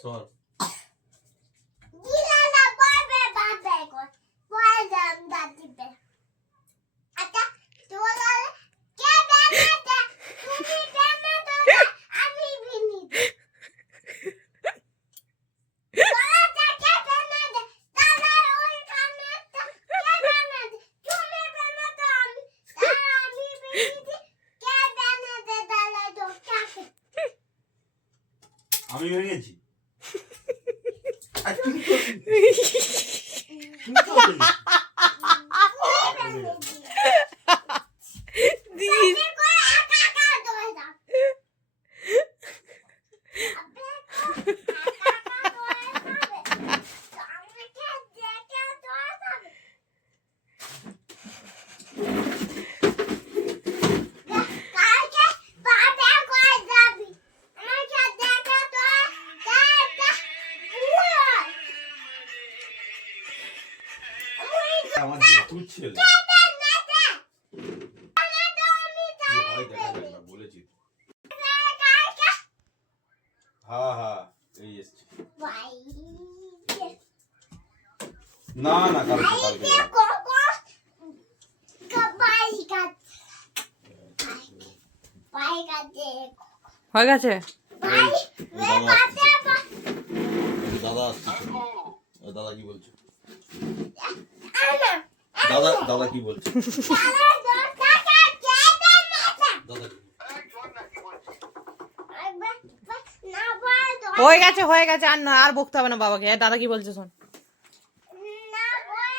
সর দিলালা বাবে বাবে কর পয়দাম দাদিবে আটা তোলা কে বেনাতে তুমি বেনাতে আমি বিনি তোলা কে বেনাতে তালা ওই কানাতে কে বেনাতে তুমি বেনাতে আমি বিনি কে বেনাতে তালা তো কাকে আমি হয়ে গেছি আমার তুই ছিল বলেছি হ্যাঁ হ্যাঁ এই এসছি না না কালকে হয়ে গেছে দাদা আসছে দাদা কি বলছে দাদা দাদা কি বলছে দাদা হয়ে গেছে আর বকতে হবে না বাবাকে। দাদা কি বলছে শোন।